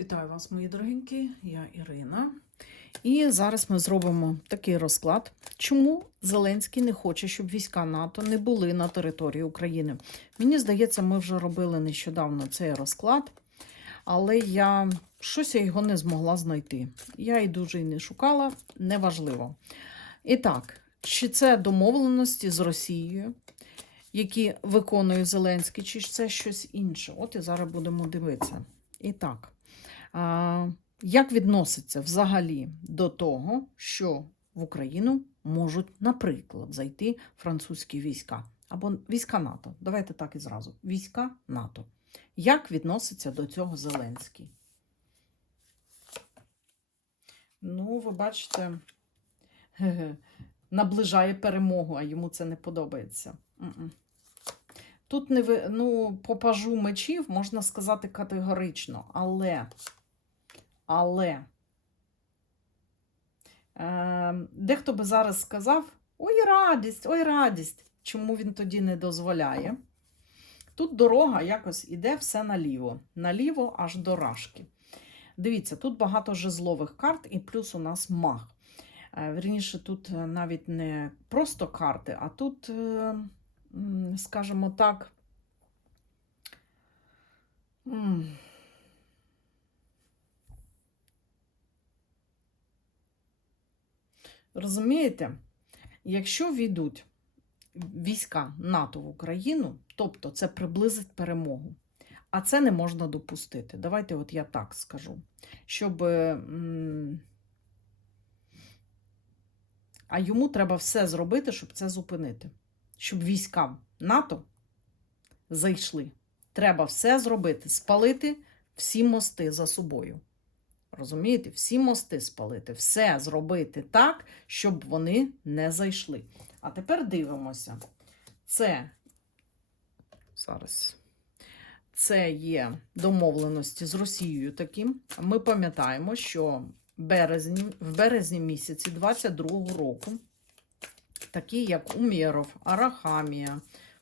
Вітаю вас, мої дорогенькі, я Ірина. І зараз ми зробимо такий розклад, чому Зеленський не хоче, щоб війська НАТО не були на території України. Мені здається, ми вже робили нещодавно цей розклад, але я щось я його не змогла знайти. Я і дуже і не шукала, неважливо. І так, чи це домовленості з Росією, які виконує Зеленський, чи це щось інше? От і зараз будемо дивитися. І так. Як відноситься взагалі до того, що в Україну можуть, наприклад, зайти французькі війська або війська НАТО? Давайте так і зразу. Війська НАТО. Як відноситься до цього Зеленський? Ну, ви бачите, наближає перемогу, а йому це не подобається. Тут не ну, по мечів можна сказати категорично, але, але е, дехто би зараз сказав: ой, радість, ой, радість. Чому він тоді не дозволяє? Тут дорога якось іде все наліво, наліво аж до рашки. Дивіться, тут багато жезлових карт, і плюс у нас маг. Е, Вірніше, тут е, навіть не просто карти, а тут. Е, скажімо так, розумієте, якщо війдуть війська НАТО в Україну, тобто це приблизить перемогу. А це не можна допустити. Давайте, от я так скажу, щоб. А йому треба все зробити, щоб це зупинити щоб війська НАТО зайшли. Треба все зробити, спалити всі мости за собою. Розумієте? Всі мости спалити, все зробити так, щоб вони не зайшли. А тепер дивимося. Це зараз. Це є домовленості з Росією таким. Ми пам'ятаємо, що березні, в березні місяці 22-го року такі як Умєров, Арахамія,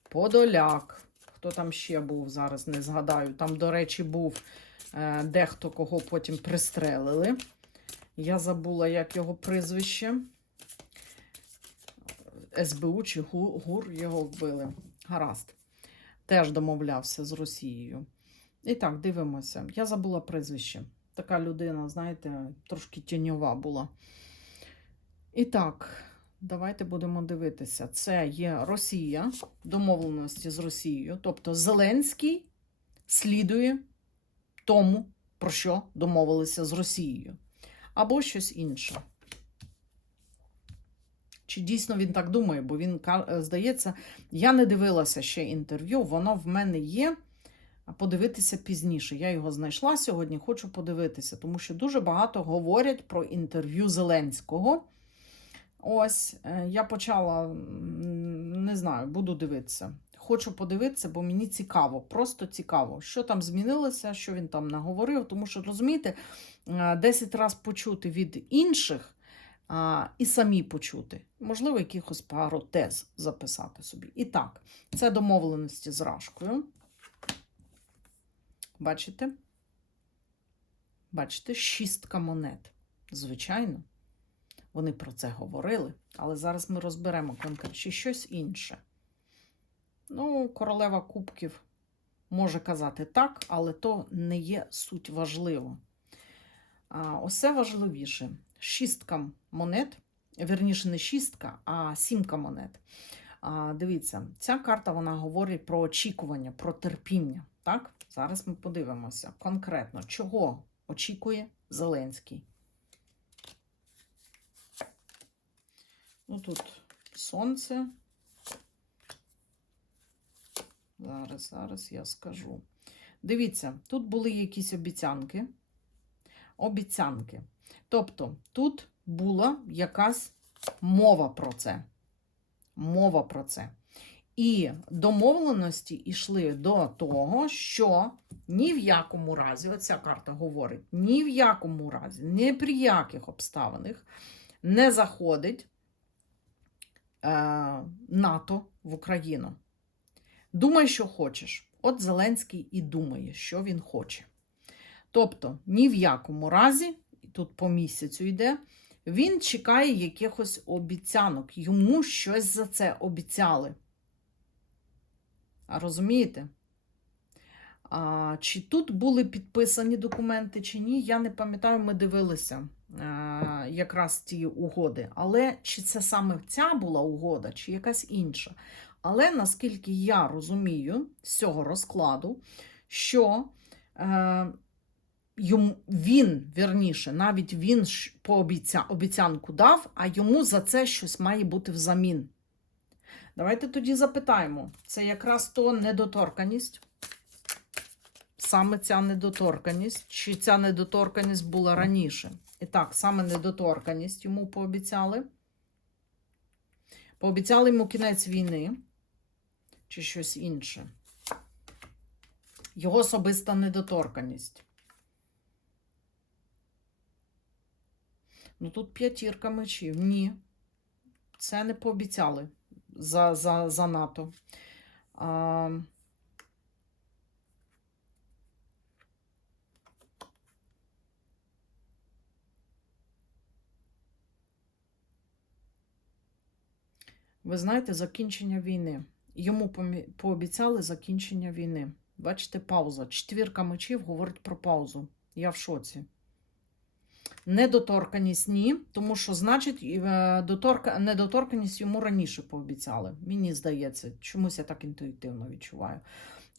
Подоляк. Хто там ще був, зараз не згадаю. Там, до речі, був дехто, кого потім пристрелили. Я забула, як його прізвище. СБУ чи ГУР його вбили. Гаразд. Теж домовлявся з Росією. І так, дивимося. Я забула прізвище. Така людина, знаєте, трошки тіньова була. І так, Давайте будемо дивитися. Це є Росія, домовленості з Росією. Тобто Зеленський слідує тому, про що домовилися з Росією. Або щось інше. Чи дійсно він так думає? Бо він здається, я не дивилася ще інтерв'ю, воно в мене є. Подивитися пізніше. Я його знайшла сьогодні, хочу подивитися, тому що дуже багато говорять про інтерв'ю Зеленського. Ось, е, я почала, не знаю, буду дивитися. Хочу подивитися, бо мені цікаво, просто цікаво, що там змінилося, що він там наговорив. Тому що, розумієте, е, 10 разів почути від інших а, і самі почути. Можливо, якихось пару тез записати собі. І так, це домовленості з Рашкою. Бачите? Бачите, шістка монет. Звичайно. Вони про це говорили, але зараз ми розберемо конкретно щось інше. Ну, королева кубків може казати так, але то не є суть важливо. А, Оце важливіше. Шістка монет, верніше, не шістка, а сімка монет. А, Дивіться, ця карта вона говорить про очікування, про терпіння. Так? Зараз ми подивимося конкретно, чого очікує Зеленський. Ну тут сонце. Зараз, зараз я скажу. Дивіться, тут були якісь обіцянки. Обіцянки. Тобто, тут була якась мова про це. Мова про це. І домовленості йшли до того, що ні в якому разі, оця карта говорить, ні в якому разі, ні при яких обставинах не заходить е, НАТО в Україну. Думай, що хочеш. От Зеленський і думає, що він хоче. Тобто, ні в якому разі, тут по місяцю йде, він чекає якихось обіцянок. Йому щось за це обіцяли. А Розумієте? А, чи тут були підписані документи, чи ні, я не пам'ятаю, ми дивилися а, якраз ті угоди. Але чи це саме ця була угода, чи якась інша. Але наскільки я розумію з цього розкладу, що е, йому, він, вірніше, навіть він по обіця, обіцянку дав, а йому за це щось має бути взамін. Давайте тоді запитаємо: це якраз то недоторканість. Саме ця недоторканість, чи ця недоторканість була раніше? І так, саме недоторканість йому пообіцяли. Пообіцяли йому кінець війни, чи щось інше. Його особиста недоторканість. Ну тут п'ятірка мечів. Ні. Це не пообіцяли за, за, за НАТО. А, ви знаєте, закінчення війни. Йому пообіцяли закінчення війни. Бачите, пауза. Четвірка мечів говорить про паузу. Я в шоці. Недоторканість ні, тому що, значить, е, доторка... недоторканість йому раніше пообіцяли. Мені здається, чомусь я так інтуїтивно відчуваю.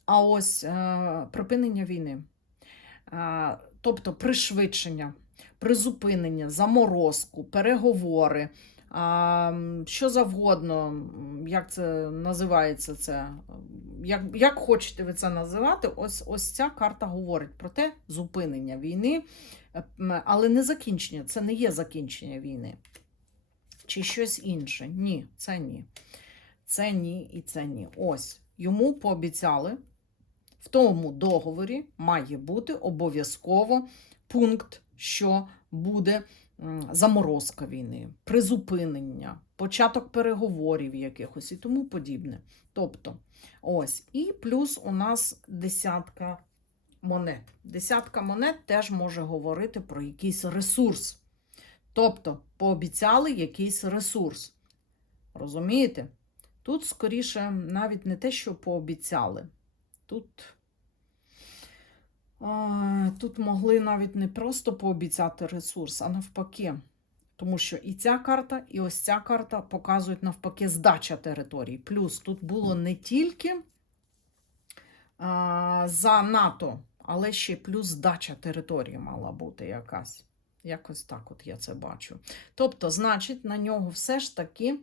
А ось е, припинення війни, е, тобто пришвидшення, призупинення, заморозку, переговори, що завгодно, як це називається це, як, як хочете ви це називати, ось, ось ця карта говорить про те зупинення війни, е, але не закінчення, це не є закінчення війни. Чи щось інше? Ні, це ні. Це ні і це ні. Ось йому пообіцяли, в тому договорі має бути обов'язково пункт, що буде заморозка війни, призупинення, початок переговорів якихось і тому подібне. Тобто, ось, і плюс у нас десятка монет. Десятка монет теж може говорити про якийсь ресурс. Тобто, пообіцяли якийсь ресурс. Розумієте? Тут, скоріше, навіть не те, що пообіцяли. Тут Тут могли навіть не просто пообіцяти ресурс, а навпаки. Тому що і ця карта, і ось ця карта показують навпаки здача територій. Плюс тут було не тільки а, за НАТО, але ще плюс здача території мала бути якась. Якось так от я це бачу. Тобто, значить, на нього все ж таки, е,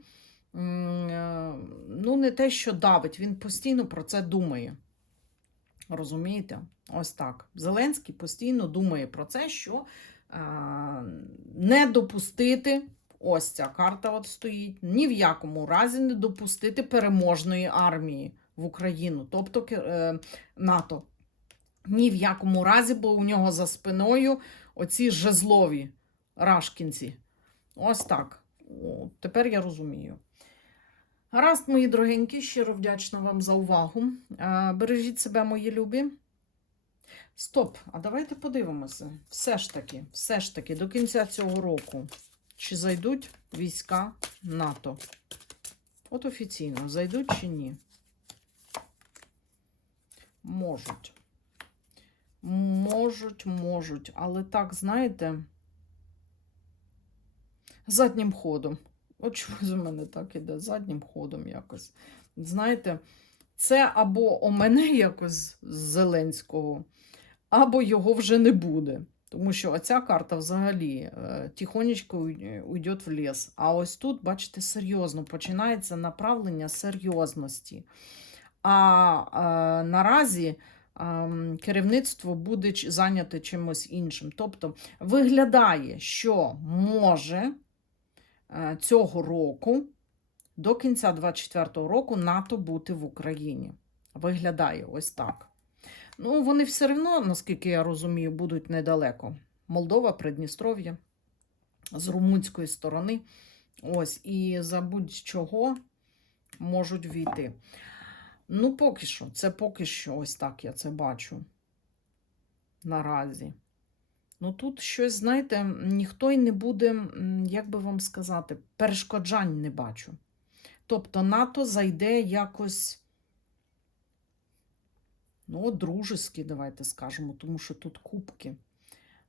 ну, не те, що давить, він постійно про це думає. Розумієте? Ось так. Зеленський постійно думає про це, що е, не допустити, ось ця карта от стоїть, ні в якому разі не допустити переможної армії в Україну, тобто е, НАТО. Ні в якому разі, бо у нього за спиною оці жезлові рашкінці. Ось так. О, тепер я розумію. Гаразд, мої дорогенькі, щиро вдячна вам за увагу. Бережіть себе, мої любі. Стоп, а давайте подивимося. Все ж таки, все ж таки, до кінця цього року, чи зайдуть війська НАТО? От офіційно, зайдуть чи ні? Можуть. Можуть, можуть, але так, знаєте, заднім ходом. От чомусь у мене так іде, заднім ходом якось. Знаєте, це або о мене якось з Зеленського, або його вже не буде. Тому що оця карта взагалі е, тихонечко уйде в ліс. А ось тут, бачите, серйозно починається направлення серйозності. А е, наразі ем, керівництво буде зайняте чимось іншим. Тобто виглядає, що може е, цього року, до кінця 24-го року, НАТО бути в Україні. Виглядає ось так. Ну, вони все одно, наскільки я розумію, будуть недалеко. Молдова, Придністров'я з румунської сторони. Ось, і за будь-чого можуть війти. Ну, поки що, це поки що ось так я це бачу. наразі. Ну тут щось, знаєте, ніхто й не буде, як би вам сказати, перешкоджань не бачу. Тобто НАТО зайде якось, ну, дружески, давайте скажемо, тому що тут кубки.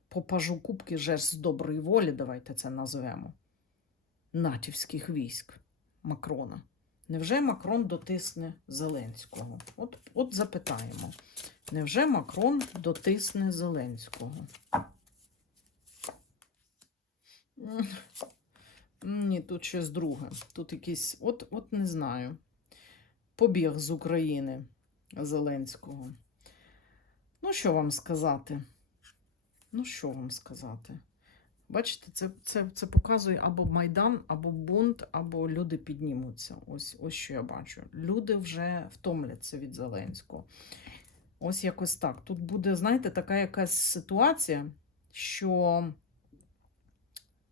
По пажу кубки жест з доброї волі, давайте це назвемо. Натівських військ Макрона. Невже Макрон дотисне Зеленського? От, от запитаємо. Невже Макрон дотисне Зеленського? Ні, тут щось друге. Тут якийсь, от, от не знаю. Побіг з України Зеленського. Ну, що вам сказати? Ну, що вам сказати? Бачите, це, це, це показує або Майдан, або бунт, або люди піднімуться. Ось, ось що я бачу. Люди вже втомляться від Зеленського. Ось якось так. Тут буде, знаєте, така якась ситуація, що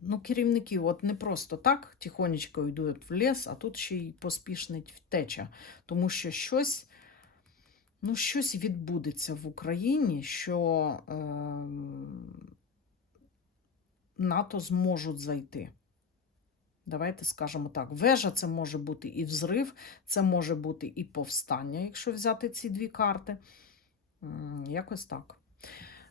ну, керівники от не просто так тихонечко йдуть в ліс, а тут ще й поспішнить втеча. Тому що щось, ну, щось відбудеться в Україні, що е, НАТО зможуть зайти. Давайте скажемо так: вежа це може бути і взрив, це може бути і повстання, якщо взяти ці дві карти. Якось так.